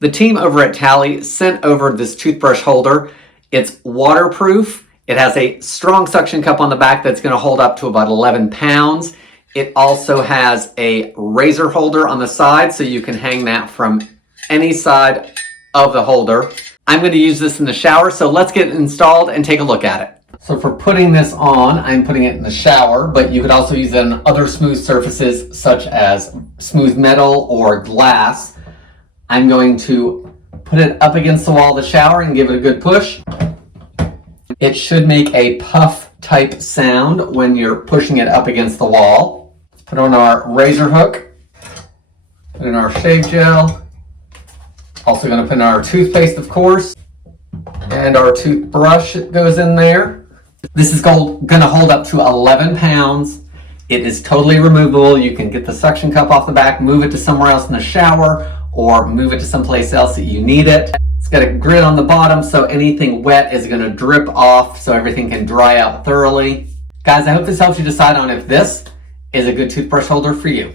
The team over at TAILI sent over this toothbrush holder. It's waterproof. It has a strong suction cup on the back that's going to hold up to about 11 pounds. It also has a razor holder on the side, so you can hang that from any side of the holder. I'm going to use this in the shower, so let's get it installed and take a look at it. So for putting this on, I'm putting it in the shower, but you could also use it on other smooth surfaces such as smooth metal or glass. I'm going to put it up against the wall of the shower and give it a good push. It should make a puff type sound when you're pushing it up against the wall. Let's put on our razor hook, put in our shave gel, also going to put in our toothpaste, of course, and our toothbrush goes in there. This is going to hold up to 11 pounds. It is totally removable. You can get the suction cup off the back, move it to somewhere else in the shower, or move it to someplace else that you need it. It's got a grid on the bottom, so anything wet is going to drip off so everything can dry out thoroughly. Guys, I hope this helps you decide on if this is a good toothbrush holder for you.